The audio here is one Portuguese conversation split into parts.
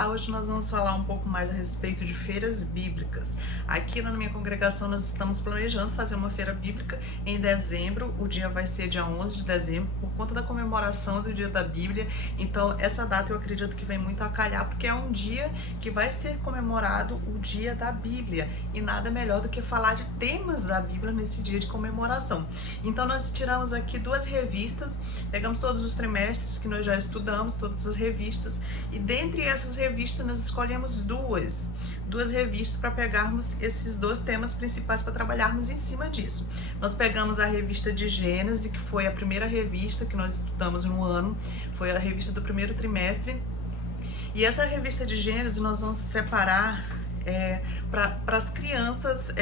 Olá, hoje nós vamos falar um pouco mais a respeito de feiras bíblicas. Aqui na minha congregação nós estamos planejando fazer uma feira bíblica em dezembro, o dia vai ser dia 11 de dezembro, por conta da comemoração do dia da Bíblia. Então essa data eu acredito que vem muito a calhar, porque é um dia que vai ser comemorado o dia da Bíblia, e nada melhor do que falar de temas da Bíblia nesse dia de comemoração. Então nós tiramos aqui duas revistas, pegamos todos os trimestres que nós já estudamos, todas as revistas, e dentre essas revistas nós escolhemos duas revistas para pegarmos esses dois temas principais para trabalharmos em cima disso. Nós pegamos a revista de Gênesis, que foi a primeira revista que nós estudamos no ano, foi a revista do primeiro trimestre, e essa revista de Gênesis nós vamos separar para as crianças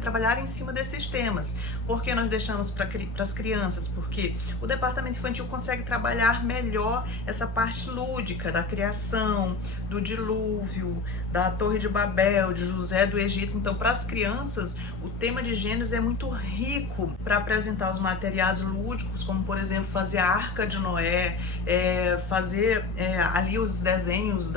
trabalharem em cima desses temas. Por que nós deixamos para as crianças? Porque o departamento infantil consegue trabalhar melhor essa parte lúdica da criação, do dilúvio, da Torre de Babel, de José do Egito. Então, para as crianças, o tema de Gênesis é muito rico para apresentar os materiais lúdicos, como por exemplo fazer a Arca de Noé, fazer ali os desenhos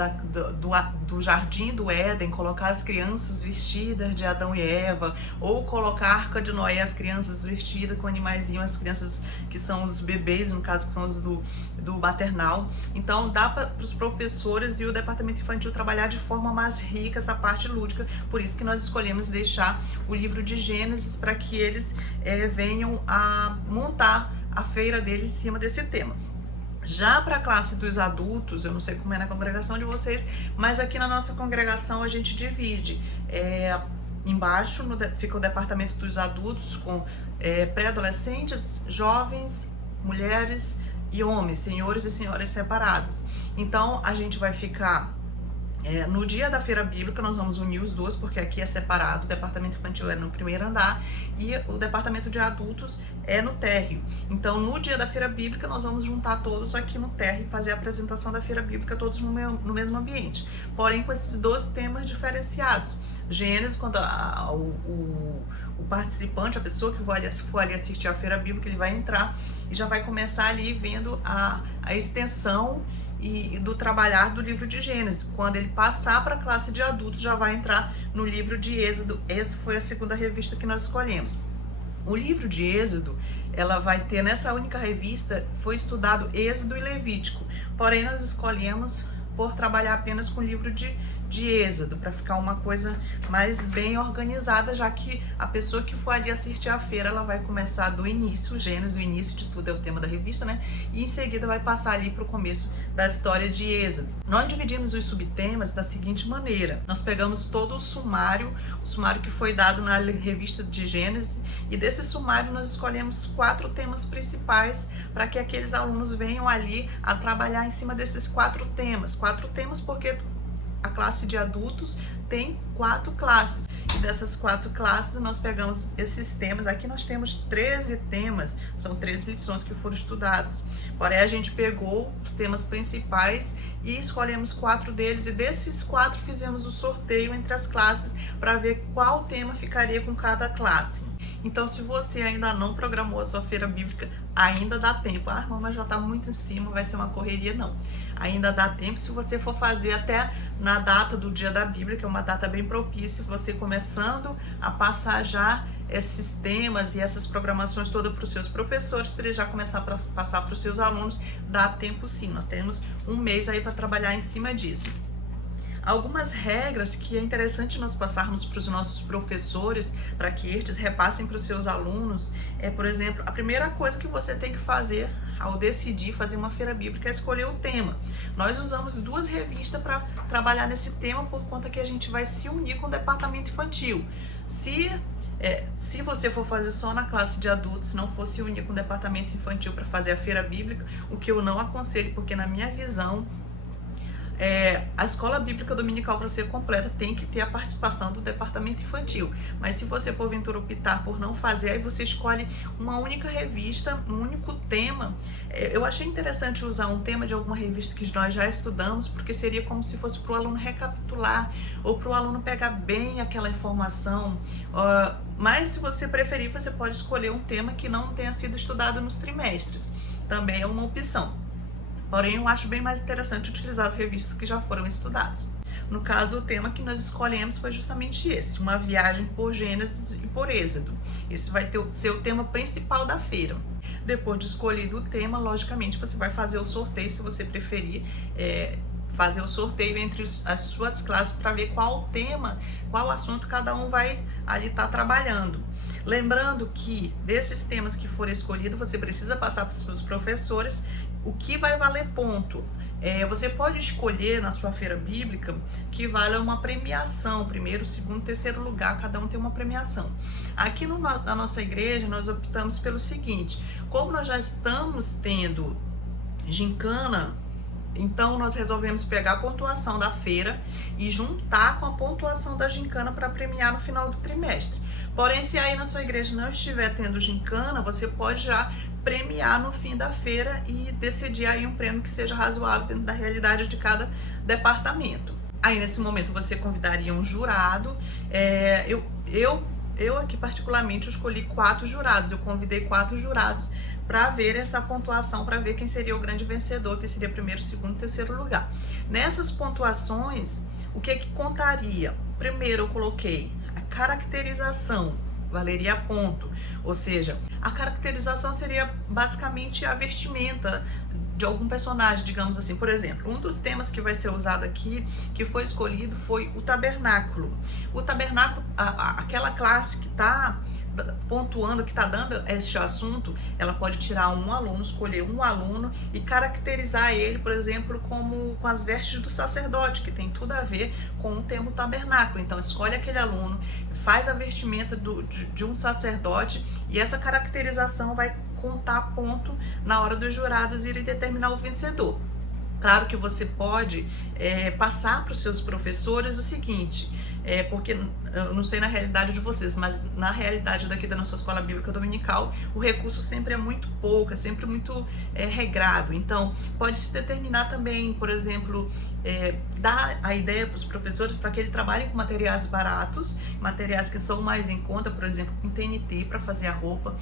do Jardim do Éden, colocar as crianças vestidas de Adão e Eva, ou colocar a Arca de Noé, as crianças vestidas com animaizinhos, as crianças que são os bebês, no caso que são os do maternal. Então dá para os professores e o departamento infantil trabalhar de forma mais rica essa parte lúdica, por isso que nós escolhemos deixar o livro de Gênesis para que eles venham a montar a feira deles em cima desse tema. Já para a classe dos adultos, eu não sei como é na congregação de vocês, mas aqui na nossa congregação a gente divide. Embaixo fica o departamento dos adultos com pré-adolescentes, jovens, mulheres e homens, senhores e senhoras separadas. Então a gente vai ficar no dia da feira bíblica, nós vamos unir os dois, porque aqui é separado, o departamento infantil é no primeiro andar e o departamento de adultos é no térreo. Então no dia da feira bíblica nós vamos juntar todos aqui no térreo e fazer a apresentação da feira bíblica todos no mesmo ambiente, porém com esses dois temas diferenciados. Gênesis, quando o participante, a pessoa que for ali assistir a feira bíblica, ele vai entrar e já vai começar ali vendo a extensão e do trabalhar do livro de Gênesis. Quando ele passar para a classe de adultos, já vai entrar no livro de Êxodo. Essa foi a segunda revista que nós escolhemos. O livro de Êxodo, ela vai ter, nessa única revista, foi estudado Êxodo e Levítico, porém nós escolhemos por trabalhar apenas com o livro de Êxodo, para ficar uma coisa mais bem organizada, já que a pessoa que for ali assistir a feira, ela vai começar do início, Gênesis, o início de tudo é o tema da revista, né? E em seguida vai passar ali para o começo da história de Êxodo. Nós dividimos os subtemas da seguinte maneira: nós pegamos todo o sumário que foi dado na revista de Gênesis, e desse sumário nós escolhemos 4 temas principais para que aqueles alunos venham ali a trabalhar em cima desses 4 temas. 4 temas porque a classe de adultos tem 4 classes, e dessas 4 classes nós pegamos esses temas. Aqui nós temos 13 temas, são 13 lições que foram estudadas, porém a gente pegou os temas principais e escolhemos 4 deles, e desses 4 fizemos o sorteio entre as classes para ver qual tema ficaria com cada classe. Então, se você ainda não programou a sua feira bíblica, ainda dá tempo. Ah, mas já está muito em cima, vai ser uma correria. Não, ainda dá tempo. Se você for fazer até na data do dia da Bíblia, que é uma data bem propícia, você começando a passar já esses temas e essas programações todas para os seus professores, para eles já começar a passar para os seus alunos, dá tempo sim. Nós temos um mês aí para trabalhar em cima disso. Algumas regras que é interessante nós passarmos para os nossos professores, para que estes repassem para os seus alunos, por exemplo, a primeira coisa que você tem que fazer ao decidir fazer uma feira bíblica é escolher o tema. Nós usamos 2 revistas para trabalhar nesse tema, por conta que a gente vai se unir com o departamento infantil. Se você for fazer só na classe de adultos, se não for se unir com o departamento infantil para fazer a feira bíblica, o que eu não aconselho, porque na minha visão, a escola bíblica dominical, para ser completa, tem que ter a participação do departamento infantil. Mas se você porventura optar por não fazer, aí você escolhe uma única revista, um único tema. Eu achei interessante usar um tema de alguma revista que nós já estudamos, porque seria como se fosse para o aluno recapitular, ou para o aluno pegar bem aquela informação. Mas se você preferir, você pode escolher um tema que não tenha sido estudado nos trimestres, também é uma opção. Porém, eu acho bem mais interessante utilizar as revistas que já foram estudadas. No caso, o tema que nós escolhemos foi justamente esse, uma viagem por Gênesis e por Êxodo. Esse vai ser o tema principal da feira. Depois de escolhido o tema, logicamente, você vai fazer o sorteio, se você preferir, fazer o sorteio entre as suas classes para ver qual tema, qual assunto cada um vai ali estar trabalhando. Lembrando que desses temas que forem escolhidos, você precisa passar para os seus professores o que vai valer ponto. Você pode escolher na sua feira bíblica que valha uma premiação, primeiro, segundo, terceiro lugar, cada um tem uma premiação. Aqui na nossa igreja nós optamos pelo seguinte: como nós já estamos tendo gincana, então nós resolvemos pegar a pontuação da feira e juntar com a pontuação da gincana para premiar no final do trimestre. Porém, se aí na sua igreja não estiver tendo gincana, você pode já premiar no fim da feira e decidir aí um prêmio que seja razoável dentro da realidade de cada departamento. Aí nesse momento você convidaria um jurado. Eu aqui particularmente escolhi 4 jurados. Eu convidei 4 jurados para ver essa pontuação, para ver quem seria o grande vencedor, que seria primeiro, segundo, terceiro lugar. Nessas pontuações, o que contaria? Primeiro eu coloquei a caracterização, valeria ponto, ou seja, a caracterização seria basicamente a vestimenta de algum personagem, digamos assim. Por exemplo, um dos temas que vai ser usado aqui, que foi escolhido, foi o tabernáculo. O tabernáculo, aquela classe que está pontuando, que está dando este assunto, ela pode tirar um aluno, escolher um aluno e caracterizar ele, por exemplo, com as vestes do sacerdote, que tem tudo a ver com o tema tabernáculo. Então, escolhe aquele aluno, faz a vestimenta de um sacerdote e essa caracterização vai contar ponto na hora dos jurados irem determinar o vencedor. Claro que você pode passar para os seus professores o seguinte, porque eu não sei na realidade de vocês, mas na realidade daqui da nossa escola bíblica dominical, o recurso sempre é muito pouco, é sempre muito regrado. Então, pode-se determinar também, por exemplo, dar a ideia para os professores para que eles trabalhem com materiais baratos, materiais que são mais em conta, por exemplo, com TNT para fazer a roupa,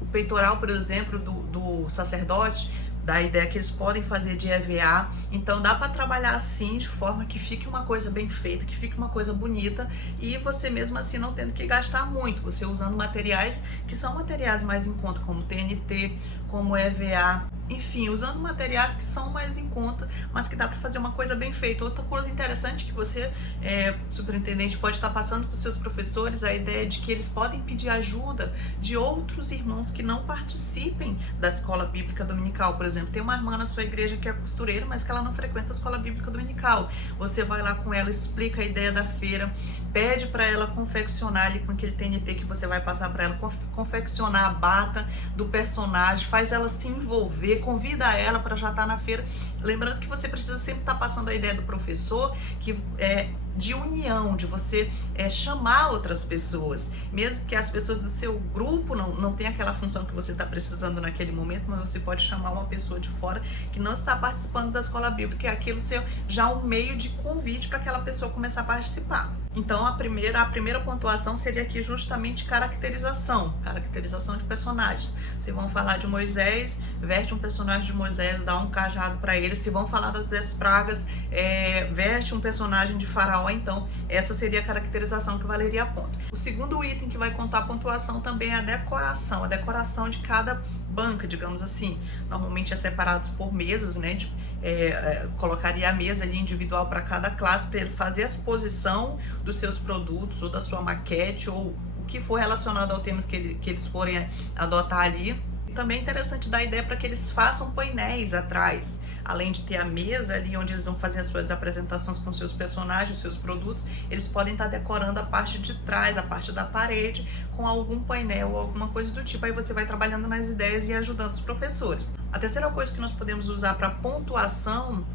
o peitoral, por exemplo, do sacerdote, da ideia que eles podem fazer de EVA. Então dá para trabalhar assim, de forma que fique uma coisa bem feita, que fique uma coisa bonita e você mesmo assim não tendo que gastar muito, você usando materiais que são materiais mais em conta, como TNT, como EVA, enfim, usando materiais que são mais em conta, mas que dá para fazer uma coisa bem feita. Outra coisa interessante que você, superintendente, pode estar passando para os seus professores, a ideia de que eles podem pedir ajuda de outros irmãos que não participem da escola bíblica dominical. Por exemplo, tem uma irmã na sua igreja que é costureira, mas que ela não frequenta a escola bíblica dominical. Você vai lá com ela, explica a ideia da feira, pede para ela confeccionar ali com aquele TNT que você vai passar para ela, confeccionar a bata do personagem, faz ela se envolver, convida ela para já estar na feira. Lembrando que você precisa sempre estar passando a ideia do professor, que de união, de você chamar outras pessoas, mesmo que as pessoas do seu grupo não tenham aquela função que você está precisando naquele momento, mas você pode chamar uma pessoa de fora que não está participando da escola bíblica, e aquilo ser já um meio de convite para aquela pessoa começar a participar. Então a primeira pontuação seria aqui justamente caracterização de personagens. Se vão falar de Moisés, veste um personagem de Moisés, dá um cajado para ele. Se vão falar das 10 pragas, veste um personagem de Faraó. Então essa seria a caracterização que valeria ponto. O segundo item que vai contar a pontuação também é a decoração de cada banca, digamos assim. Normalmente é separado por mesas, né? Colocaria a mesa ali individual para cada classe, para ele fazer a exposição dos seus produtos ou da sua maquete ou o que for relacionado ao tema que eles forem adotar ali. E também é interessante dar a ideia para que eles façam painéis atrás, além de ter a mesa ali onde eles vão fazer as suas apresentações com seus personagens, seus produtos, eles podem estar decorando a parte de trás, a parte da parede, com algum painel ou alguma coisa do tipo. Aí você vai trabalhando nas ideias e ajudando os professores. A terceira coisa que nós podemos usar para pontuação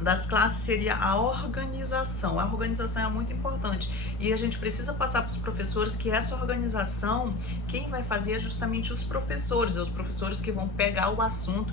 das classes seria a organização. A organização é muito importante e a gente precisa passar para os professores que essa organização, quem vai fazer é justamente os professores que vão pegar o assunto.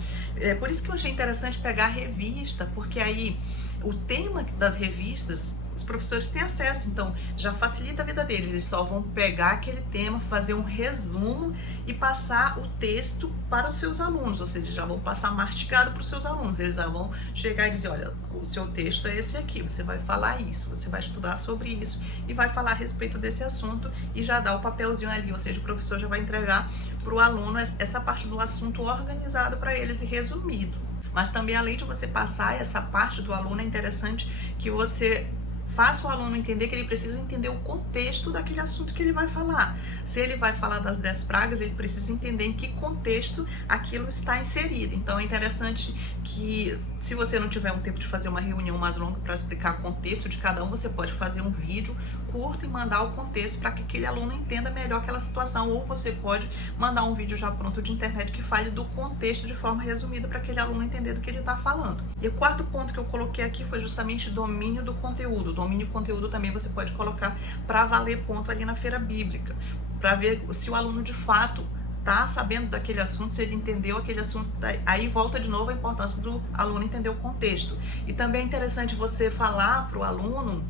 Por isso que eu achei interessante pegar a revista, porque aí O tema das revistas, os professores têm acesso, então já facilita a vida deles. Eles só vão pegar aquele tema, fazer um resumo e passar o texto para os seus alunos, ou seja, já vão passar mastigado para os seus alunos. Eles já vão chegar e dizer, olha, o seu texto é esse aqui, você vai falar isso, você vai estudar sobre isso e vai falar a respeito desse assunto, e já dá o papelzinho ali, ou seja, o professor já vai entregar para o aluno essa parte do assunto organizado para eles e resumido. Mas também, além de você passar essa parte do aluno, é interessante que você faça o aluno entender que ele precisa entender o contexto daquele assunto que ele vai falar. Se ele vai falar das 10 pragas, ele precisa entender em que contexto aquilo está inserido. Então é interessante que, se você não tiver um tempo de fazer uma reunião mais longa para explicar o contexto de cada um, você pode fazer um vídeo curto e mandar o contexto para que aquele aluno entenda melhor aquela situação, ou você pode mandar um vídeo já pronto de internet que fale do contexto de forma resumida para aquele aluno entender do que ele está falando. E o quarto ponto que eu coloquei aqui foi justamente domínio do conteúdo. Domínio do conteúdo também você pode colocar para valer ponto ali na feira bíblica, para ver se o aluno de fato tá sabendo daquele assunto, se ele entendeu aquele assunto. Aí volta de novo a importância do aluno entender o contexto. E também é interessante você falar para o aluno,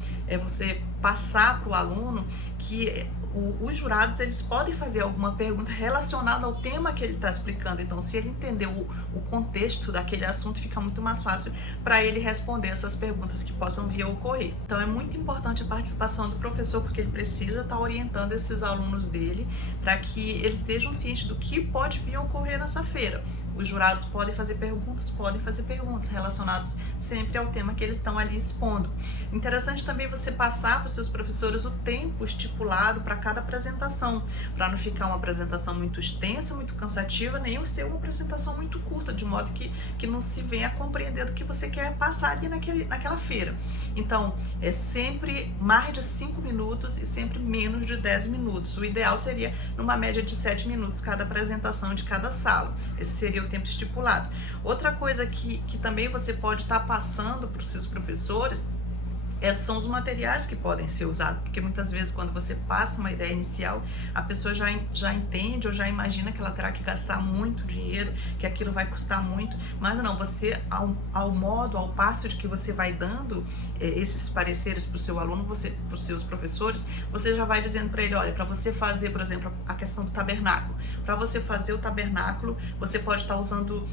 você passar para o aluno que os jurados, eles podem fazer alguma pergunta relacionada ao tema que ele está explicando. Então, se ele entendeu o contexto daquele assunto, fica muito mais fácil para ele responder essas perguntas que possam vir a ocorrer. Então, é muito importante a participação do professor, porque ele precisa estar orientando esses alunos dele para que eles estejam cientes do que pode vir a ocorrer nessa feira. Os jurados podem fazer perguntas relacionadas sempre ao tema que eles estão ali expondo. Interessante também você passar para os seus professores o tempo estipulado para cada apresentação, para não ficar uma apresentação muito extensa, muito cansativa, nem ser uma apresentação muito curta, de modo que não se venha a compreender do que você quer passar ali naquela feira. Então, é sempre mais de 5 minutos e sempre menos de 10 minutos. O ideal seria numa média de 7 minutos cada apresentação de cada sala. Esse seria o tempo estipulado. Outra coisa que também você pode estar passando para os seus professores são os materiais que podem ser usados, porque muitas vezes quando você passa uma ideia inicial, a pessoa já entende ou já imagina que ela terá que gastar muito dinheiro, que aquilo vai custar muito, mas não, você, ao passo de que você vai dando esses pareceres para o seu aluno, para os seus professores, você já vai dizendo para ele, olha, para você fazer, por exemplo, a questão do tabernáculo, para você fazer o tabernáculo, você pode estar usando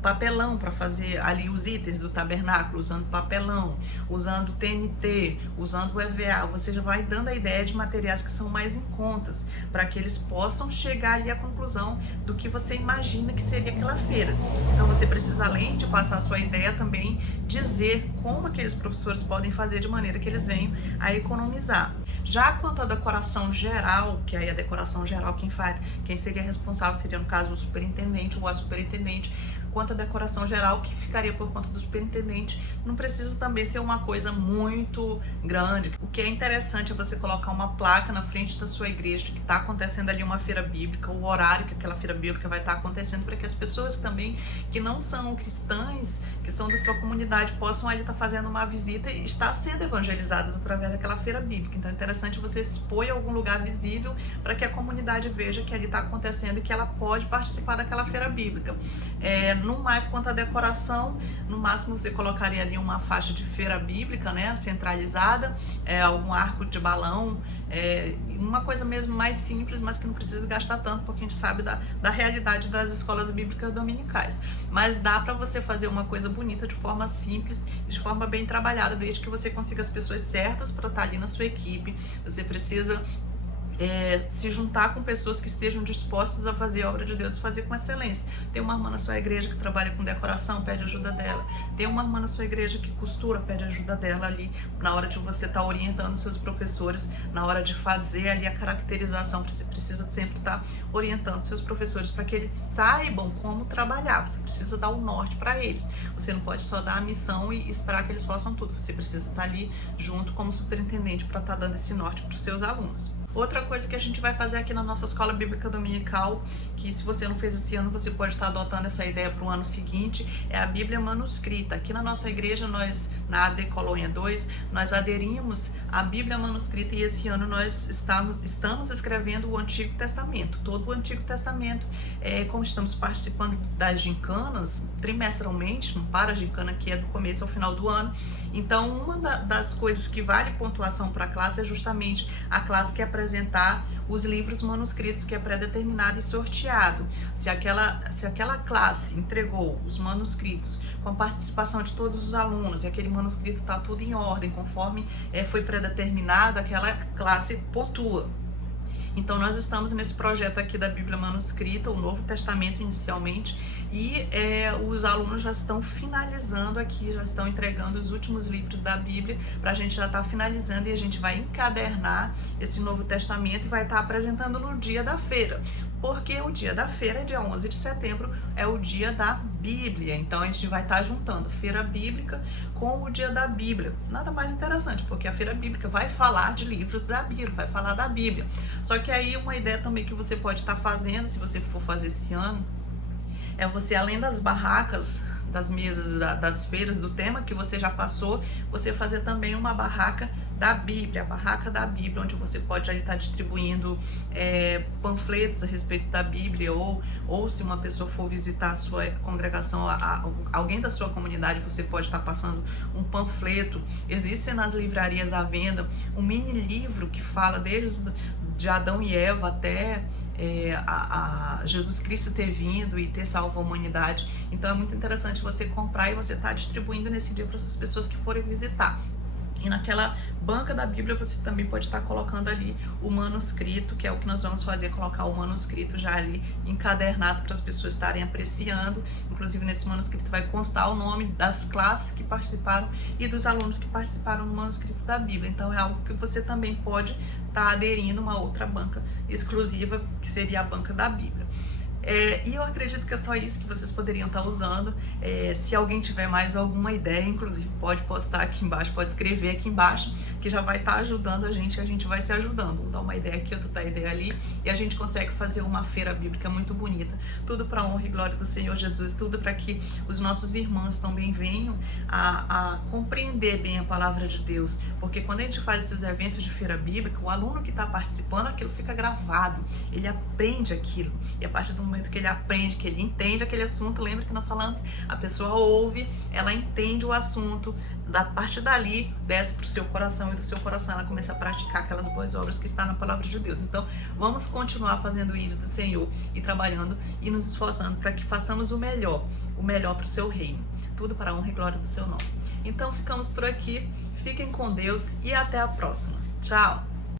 papelão para fazer ali os itens do tabernáculo, usando papelão, usando TNT, usando EVA. Você já vai dando a ideia de materiais que são mais em contas, para que eles possam chegar ali à conclusão do que você imagina que seria aquela feira. Então você precisa, além de passar a sua ideia, também dizer como aqueles professores podem fazer de maneira que eles venham a economizar. Já quanto à decoração geral, que aí a decoração geral quem seria responsável seria, no caso, o superintendente ou a superintendente. Quanto à decoração geral, que ficaria por conta do superintendente, não precisa também ser uma coisa muito grande. O que é interessante é você colocar uma placa na frente da sua igreja que está acontecendo ali uma feira bíblica, o horário que aquela feira bíblica vai estar acontecendo, para que as pessoas também que não são cristãs, que são da sua comunidade, possam ali estar fazendo uma visita e estar sendo evangelizadas através daquela feira bíblica. Então é interessante você expor em algum lugar visível para que a comunidade veja que ali está acontecendo e que ela pode participar daquela feira bíblica. No mais, quanto à decoração, no máximo você colocaria ali uma faixa de feira bíblica, né, centralizada, algum arco de balão, uma coisa mesmo mais simples, mas que não precisa gastar tanto, porque a gente sabe da realidade das escolas bíblicas dominicais. Mas dá para você fazer uma coisa bonita de forma simples, de forma bem trabalhada, desde que você consiga as pessoas certas para estar ali na sua equipe. Você precisa se juntar com pessoas que estejam dispostas a fazer a obra de Deus e fazer com excelência. Tem uma irmã na sua igreja que trabalha com decoração, pede ajuda dela. Tem uma irmã na sua igreja que costura, pede ajuda dela ali na hora de você estar orientando os seus professores, na hora de fazer ali a caracterização. Você precisa sempre estar orientando os seus professores para que eles saibam como trabalhar. Você precisa dar o norte para eles. Você não pode só dar a missão e esperar que eles façam tudo. Você precisa estar ali junto como superintendente para estar dando esse norte para os seus alunos. Outra coisa que a gente vai fazer aqui na nossa escola bíblica dominical, que se você não fez esse ano, você pode estar adotando essa ideia para o ano seguinte, é a Bíblia manuscrita. Aqui na nossa igreja, nós, na AD Colônia 2, nós aderimos à Bíblia manuscrita, e esse ano nós estamos escrevendo o Antigo Testamento, todo o Antigo Testamento. Como estamos participando das gincanas trimestralmente, para a gincana, que é do começo ao final do ano. Então, uma das coisas que vale pontuação para a classe é justamente a classe que apresentar os livros manuscritos, que é pré-determinado e sorteado. Se aquela classe entregou os manuscritos com a participação de todos os alunos e aquele manuscrito está tudo em ordem, conforme foi pré-determinado, aquela classe pontua. Então, nós estamos nesse projeto aqui da Bíblia Manuscrita, o Novo Testamento inicialmente, e os alunos já estão finalizando aqui, já estão entregando os últimos livros da Bíblia, para a gente já estar finalizando, e a gente vai encadernar esse Novo Testamento e vai estar apresentando no dia da feira. Porque o dia da feira, dia 11 de setembro, é o dia da Bíblia. Então, a gente vai estar juntando feira bíblica com o dia da Bíblia. Nada mais interessante, porque a feira bíblica vai falar de livros da Bíblia, vai falar da Bíblia. Só que aí, uma ideia também que você pode estar fazendo, se você for fazer esse ano, é você, além das barracas, das mesas, das feiras, do tema que você já passou, você fazer também uma barraca da Bíblia, a barraca da Bíblia, onde você pode já estar distribuindo panfletos a respeito da Bíblia, ou se uma pessoa for visitar a sua congregação, alguém da sua comunidade, você pode estar passando um panfleto. Existem nas livrarias à venda um mini livro que fala desde de Adão e Eva até a Jesus Cristo ter vindo e ter salvo a humanidade. Então é muito interessante você comprar e você estar distribuindo nesse dia para essas pessoas que forem visitar. E naquela banca da Bíblia você também pode estar colocando ali o manuscrito, que é o que nós vamos fazer, colocar o manuscrito já ali encadernado para as pessoas estarem apreciando. Inclusive nesse manuscrito vai constar o nome das classes que participaram e dos alunos que participaram no manuscrito da Bíblia. Então é algo que você também pode estar aderindo a uma outra banca exclusiva, que seria a banca da Bíblia. E eu acredito que é só isso que vocês poderiam estar usando. Se alguém tiver mais alguma ideia, inclusive pode postar aqui embaixo, pode escrever aqui embaixo, que já vai estar ajudando a gente vai se ajudando. Um dá uma ideia aqui, outro dá uma ideia ali, e a gente consegue fazer uma feira bíblica muito bonita. Tudo para a honra e glória do Senhor Jesus, tudo para que os nossos irmãos também venham a compreender bem a palavra de Deus. Porque quando a gente faz esses eventos de feira bíblica, o aluno que está participando, aquilo fica gravado, ele aprende aquilo, e a partir do momento que ele aprende, que ele entende aquele assunto, lembra que nós falamos, a pessoa ouve, ela entende o assunto, da parte dali desce para o seu coração, e do seu coração ela começa a praticar aquelas boas obras que está na palavra de Deus. Então vamos continuar fazendo o ídolo do Senhor e trabalhando e nos esforçando para que façamos o melhor para o seu reino, tudo para a honra e glória do seu nome. Então ficamos por aqui, fiquem com Deus e até a próxima. Tchau!